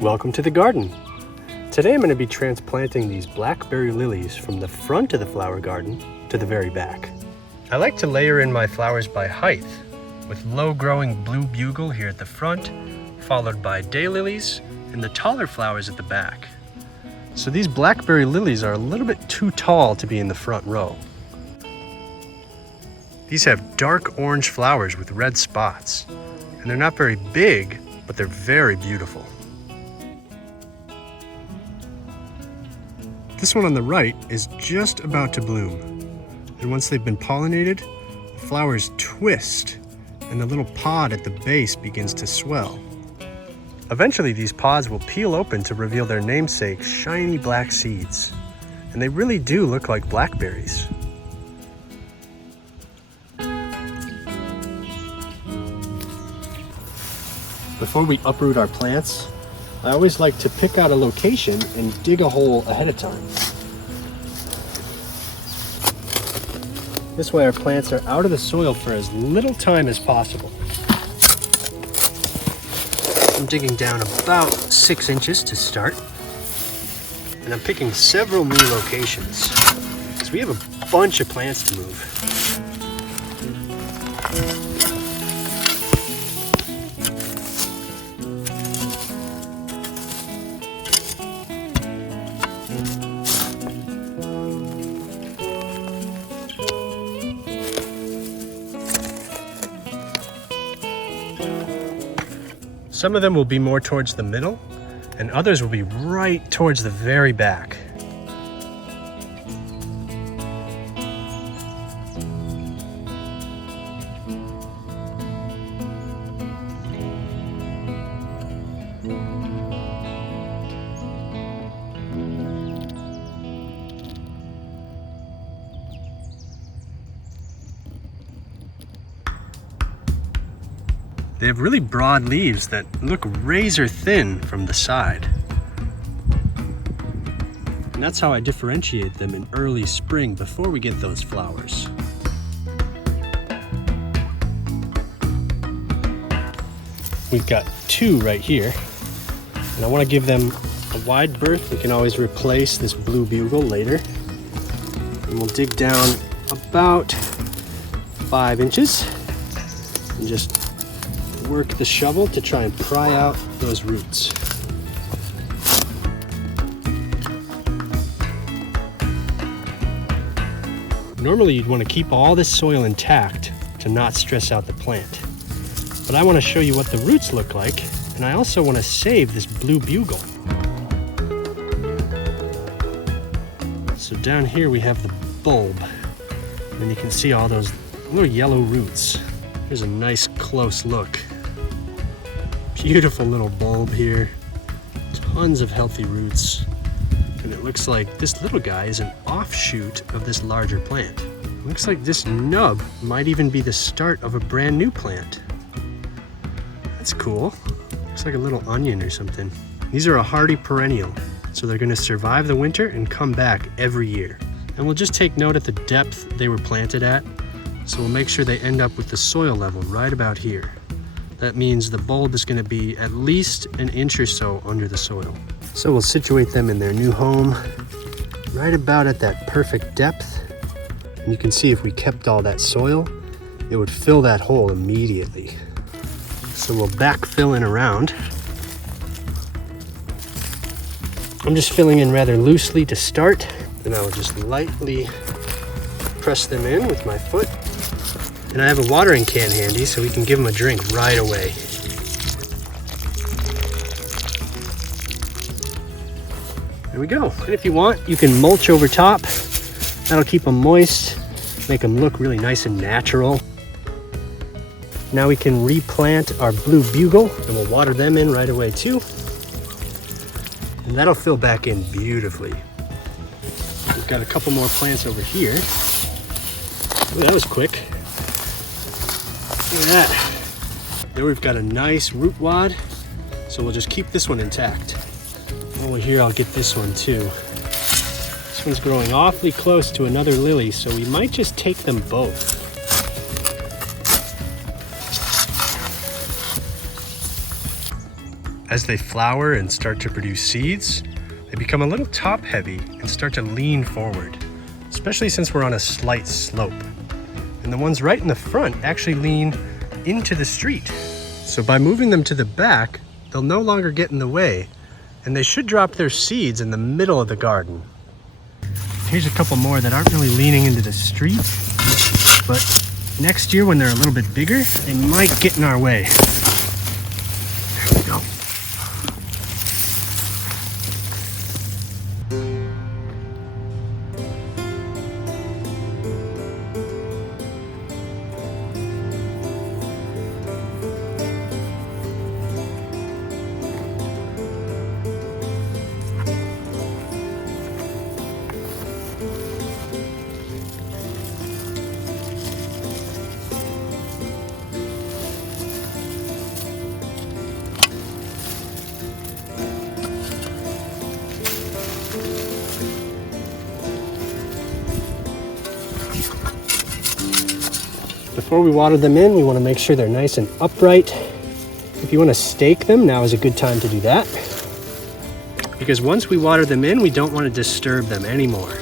Welcome to the garden. Today I'm going to be transplanting these Blackberry Lilies from the front of the flower garden to the very back. I like to layer in my flowers by height, with low-growing blue bugle here at the front, followed by daylilies and the taller flowers at the back. So these Blackberry Lilies are a little bit too tall to be in the front row. These have dark orange flowers with red spots, and they're not very big, but they're very beautiful. This one on the right is just about to bloom, and once they've been pollinated, the flowers twist and the little pod at the base begins to swell. Eventually these pods will peel open to reveal their namesake shiny black seeds, and they really do look like blackberries. Before we uproot our plants, I always like to pick out a location and dig a hole ahead of time. This way our plants are out of the soil for as little time as possible. I'm digging down about 6 inches to start. And I'm picking several new locations because we have a bunch of plants to move. Some of them will be more towards the middle, and others will be right towards the very back. They have really broad leaves that look razor thin from the side. And that's how I differentiate them in early spring before we get those flowers. We've got 2 right here, and I want to give them a wide berth. We can always replace this blue bugle later. And we'll dig down about 5 inches and just work the shovel to try and pry out those roots. Normally you'd want to keep all this soil intact to not stress out the plant. But I want to show you what the roots look like, and I also want to save this blue bugle. So down here we have the bulb, and you can see all those little yellow roots. Here's a nice close look. Beautiful little bulb here, tons of healthy roots, and it looks like this little guy is an offshoot of this larger plant. It looks like this nub might even be the start of a brand new plant. That's cool. Looks like a little onion or something. These are a hardy perennial, so they're going to survive the winter and come back every year. And we'll just take note at the depth they were planted at, so we'll make sure they end up with the soil level right about here. That means the bulb is going to be at least an inch or so under the soil. So we'll situate them in their new home right about at that perfect depth. And you can see if we kept all that soil, it would fill that hole immediately. So we'll backfill in around. I'm just filling in rather loosely to start, and I'll just lightly press them in with my foot. And I have a watering can handy so we can give them a drink right away. There we go. And if you want, you can mulch over top. That'll keep them moist, make them look really nice and natural. Now we can replant our blue bugle, and we'll water them in right away too. And that'll fill back in beautifully. We've got a couple more plants over here. Ooh, that was quick. Look at that. There we've got a nice root wad, so we'll just keep this one intact. Over here I'll get this one too. This one's growing awfully close to another lily, so we might just take them both. As they flower and start to produce seeds, they become a little top heavy and start to lean forward, especially since we're on a slight slope. And the ones right in the front actually lean into the street. So by moving them to the back, they'll no longer get in the way, and they should drop their seeds in the middle of the garden. Here's a couple more that aren't really leaning into the street, but next year when they're a little bit bigger, they might get in our way. There we go. Before we water them in, we want to make sure they're nice and upright. If you want to stake them, now is a good time to do that. Because once we water them in, we don't want to disturb them anymore.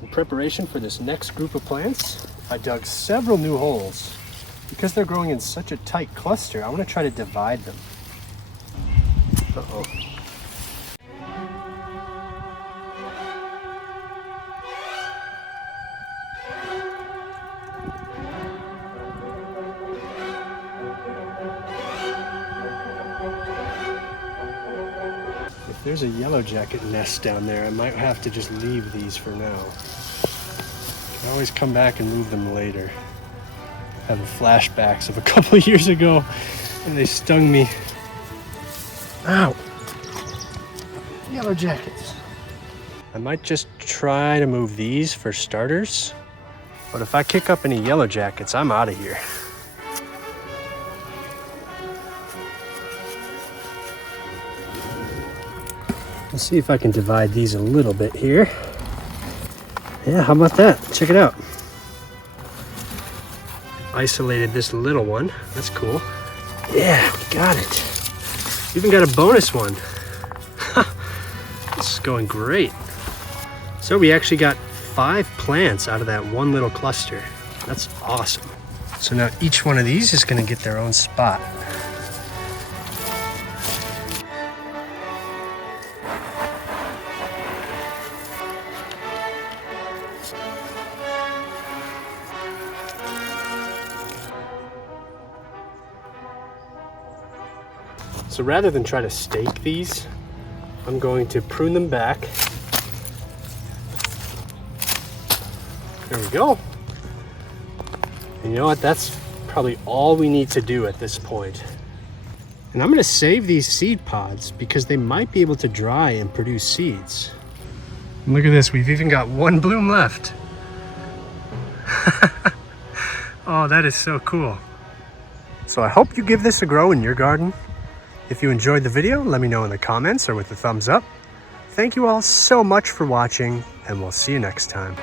In preparation for this next group of plants, I dug several new holes. Because they're growing in such a tight cluster, I want to try to divide them. Uh-oh. If there's a yellow jacket nest down there, I might have to just leave these for now. I can always come back and move them later. Having flashbacks of a couple of years ago and they stung me. Ow! Yellow jackets. I might just try to move these for starters, but if I kick up any yellow jackets, I'm out of here. Let's see if I can divide these a little bit here. Yeah, how about that? Check it out. Isolated this little one. That's cool. Yeah, we got it. Even got a bonus one. This is going great. So we actually got 5 plants out of that one little cluster. That's awesome. So now each one of these is going to get their own spot. So rather than try to stake these, I'm going to prune them back. There we go. And you know what? That's probably all we need to do at this point. And I'm going to save these seed pods because they might be able to dry and produce seeds. And look at this. We've even got one bloom left. Oh, that is so cool. So I hope you give this a go in your garden. If you enjoyed the video, let me know in the comments or with a thumbs up. Thank you all so much for watching, and we'll see you next time.